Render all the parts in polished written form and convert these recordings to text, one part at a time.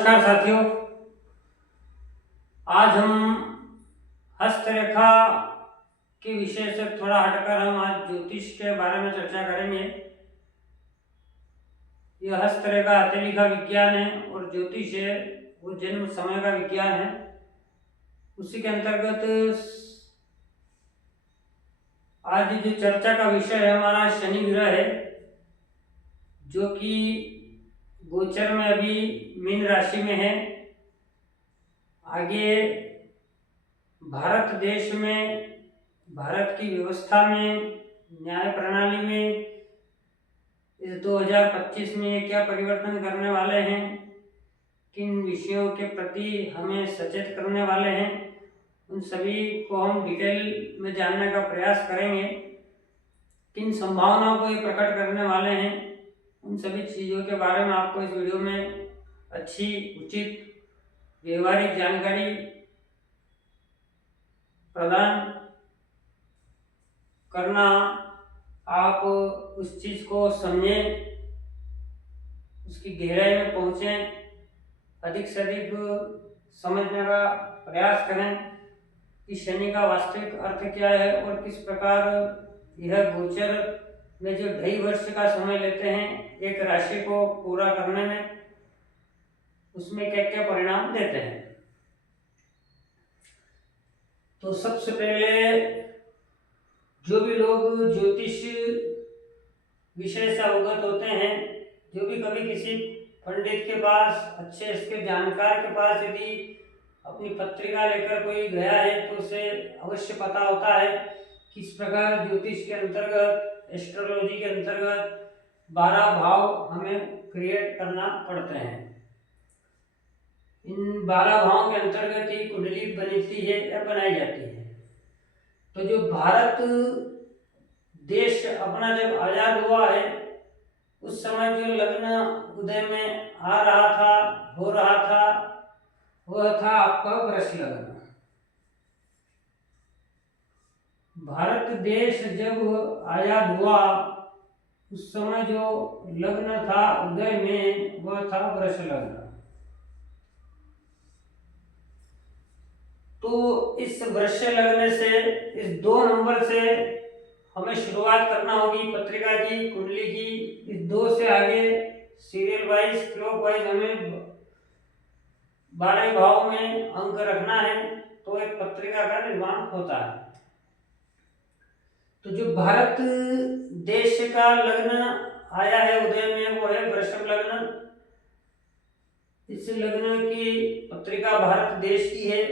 नमस्कार साथियों। आज हम हस्तरेखा के विषय से थोड़ा हटकर हम आज ज्योतिष के बारे में चर्चा करेंगे। यह हस्तरेखा हथेली का विज्ञान है और ज्योतिष है वो जन्म समय का विज्ञान है। उसी के अंतर्गत आज जो चर्चा का विषय है हमारा शनि ग्रह है, जो कि गोचर में अभी मीन राशि में है। आगे भारत देश में, भारत की व्यवस्था में, न्याय प्रणाली में इस 2025 में ये क्या परिवर्तन करने वाले हैं, किन विषयों के प्रति हमें सचेत करने वाले हैं, उन सभी को हम डिटेल में जानने का प्रयास करेंगे। किन संभावनाओं को ये प्रकट करने वाले हैं, उन सभी चीज़ों के बारे में आपको इस वीडियो में अच्छी उचित व्यवहारिक जानकारी प्रदान करना। आप उस चीज़ को समझें, उसकी गहराई में पहुँचें, अधिक से अधिक समझने का प्रयास करें कि शनि का वास्तविक अर्थ क्या है और किस प्रकार यह गोचर में जो 2.5 वर्ष का समय लेते हैं एक राशि को पूरा करने में, उसमें क्या क्या परिणाम देते हैं। तो सबसे पहले जो भी लोग ज्योतिष विषय से अवगत होते हैं, जो भी कभी किसी पंडित के पास, अच्छे इसके जानकार के पास यदि अपनी पत्रिका लेकर कोई गया है तो उसे अवश्य पता होता है किस प्रकार ज्योतिष के अंतर्गत, एस्ट्रोलॉजी के अंतर्गत 12 भाव हमें क्रिएट करना पड़ते हैं। इन 12 भावों के अंतर्गत ही कुंडली बनती है या बनाई जाती है। तो जो भारत देश अपना जब आजाद हुआ है उस समय जो लग्न उदय में आ रहा था, हो रहा था, वह था आपका वृष लग्न। भारत देश जब आजाद हुआ उस समय जो लग्न था उदय में, वह था वृष लग्न। तो इस वृष लग्न से, इस 2 नंबर से हमें शुरुआत करना होगी पत्रिका की, कुंडली की। इस 2 से आगे सीरियल वाइज, क्लॉक वाइज हमें 12 भाव में अंक रखना है तो एक पत्रिका का निर्माण होता है। तो जो भारत देश का लग्न आया है उदय में वो है वृषभ लग्न। इस लग्न की पत्रिका भारत देश की है,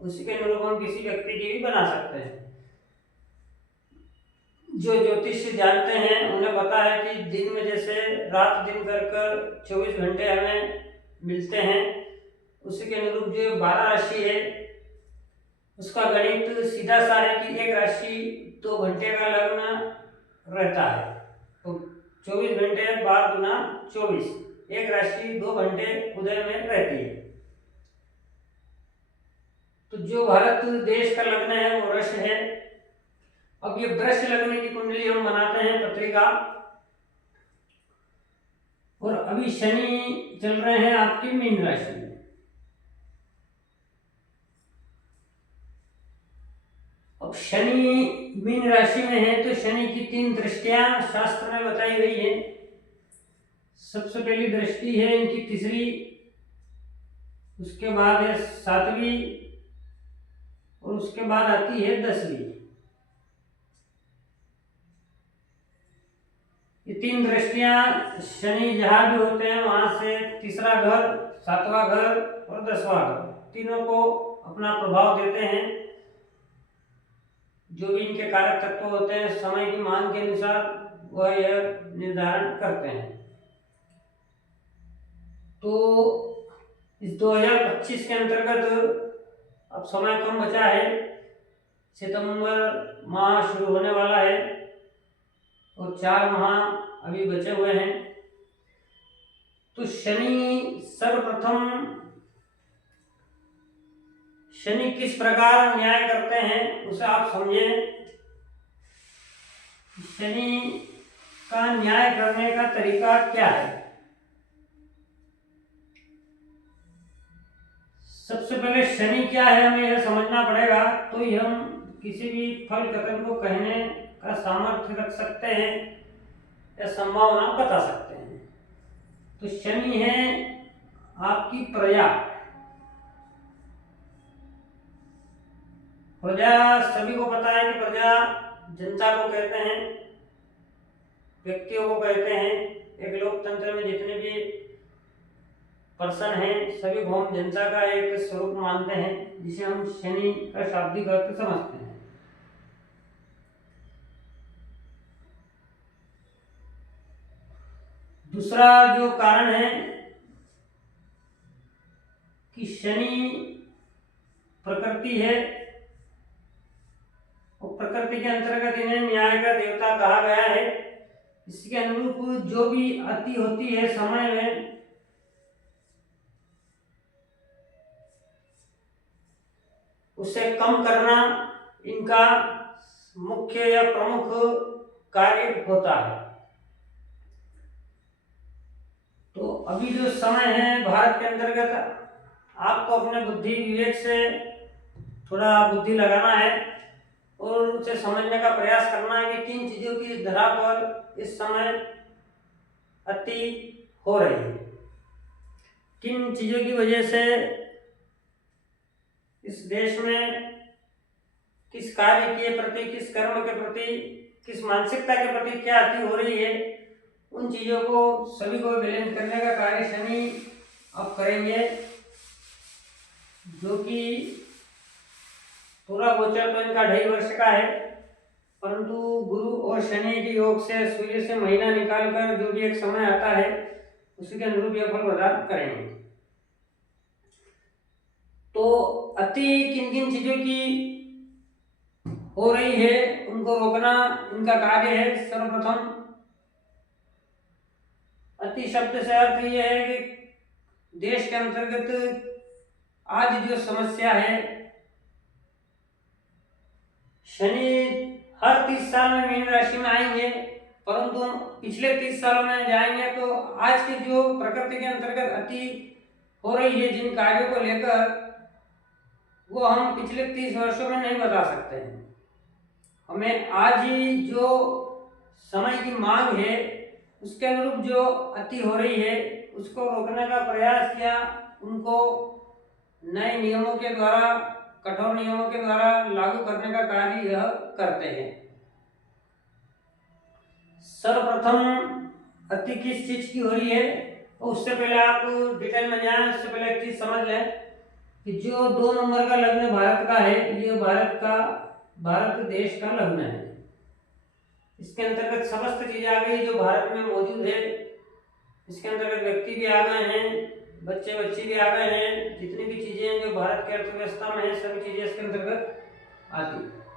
उसी के अनुरूप हम किसी व्यक्ति की भी बना सकते हैं। जो ज्योतिष जानते हैं उन्हें पता है कि दिन में जैसे रात दिन कर 24 घंटे हमें मिलते हैं, उसी के अनुरूप जो 12 राशि है उसका गणित सीधा सा है कि एक राशि 2 घंटे का लग्न रहता है, तो 24 घंटे 12 गुना 24, एक राशि 2 घंटे उदय में रहती है। तो जो भारत देश का लग्न है वो वृष है। अब ये वृष लग्न की कुंडली हम बनाते हैं पत्रिका, और अभी शनि चल रहे हैं आपकी मीन राशि में। अब शनि मीन राशि में है तो शनि की 3 दृष्टियां शास्त्र में बताई गई है। सबसे पहली दृष्टि है इनकी तीसरी, उसके बाद है 7वीं और उसके बाद आती है 10वीं। ये 3 दृष्टियां शनि जहां भी होते हैं वहां से तीसरा घर, 7वां घर और 10वां घर, तीनों को अपना प्रभाव देते हैं। जो भी इनके कारक तत्व होते हैं समय की मांग के अनुसार वह यह निर्धारण करते हैं। तो इस 2025 के अंतर्गत अब समय कम बचा है, सितंबर माह शुरू होने वाला है और 4 माह अभी बचे हुए हैं। तो सर्वप्रथम शनि किस प्रकार न्याय करते हैं उसे आप समझें। शनि का न्याय करने का तरीका क्या है। सबसे पहले शनि क्या है हमें यह समझना पड़ेगा, तो ही हम किसी भी फल कथन को कहने का सामर्थ्य रख सकते हैं या संभावना बता सकते हैं। तो शनि है आपकी प्रजा। प्रजा सभी को पता है कि प्रजा जनता को कहते हैं, व्यक्तियों को कहते हैं। एक लोकतंत्र में जितने भी पर्सन हैं सभी को हम जनता का एक स्वरूप मानते हैं, जिसे हम शनि का शाब्दिक अर्थ समझते हैं। दूसरा जो कारण है कि शनि प्रकृति है और प्रकृति के अंतर्गत इन्हें न्याय का देवता कहा गया है। इसके अनुरूप जो भी अति होती है समय में, उसे कम करना इनका मुख्य या प्रमुख कार्य होता है। तो अभी जो समय है भारत के अंतर्गत, आपको अपने बुद्धि विवेक से थोड़ा बुद्धि लगाना है और उसे समझने का प्रयास करना है कि किन चीजों की धरा पर इस समय अति हो रही है, किन चीजों की वजह से इस देश में किस कार्य के प्रति, किस कर्म के प्रति, किस मानसिकता के प्रति क्या अति हो रही है। उन चीजों को सभी को बैलेंस करने का कार्य शनि अब करेंगे, जो कि पूरा गोचर तो इनका 2.5 वर्ष का है, परंतु गुरु और शनि के योग से सूर्य से महीना निकालकर जो भी एक समय आता है उसी के अनुरूप यह फल प्रदान करेंगे। तो अति किन किन चीजों की हो रही है उनको रोकना इनका कार्य है। सर्वप्रथम अति शब्द से अर्थ यह है कि देश के अंतर्गत आज जो समस्या है, शनि हर 30 साल में मीन राशि में आएंगे, परंतु पिछले 30 सालों में जाएंगे तो आज की जो प्रकृति के अंतर्गत अति हो रही है जिन कार्यों को लेकर, वो हम पिछले 30 वर्षों में नहीं बता सकते हैं। हमें आज ही जो समय की मांग है उसके अनुरूप जो अति हो रही है उसको रोकने का प्रयास किया, उनको नए नियमों के द्वारा, कठोर नियमों के द्वारा लागू करने का कार्य यह करते हैं। सर्वप्रथम अति किस चीज की हो रही है, तो उससे पहले आप डिटेल में जाएं, उससे पहले एक चीज समझ लें कि जो 2 नंबर का लग्न भारत का है, ये भारत देश का लग्न है। इसके अंतर्गत समस्त चीजें आ गई जो भारत में मौजूद है। इसके अंतर्गत व्यक्ति भी आ गए हैं, बच्चे बच्ची भी आ गए हैं, जितनी भी चीजें जो भारत की अर्थव्यवस्था में है सभी चीजें इसके अंतर्गत आती है।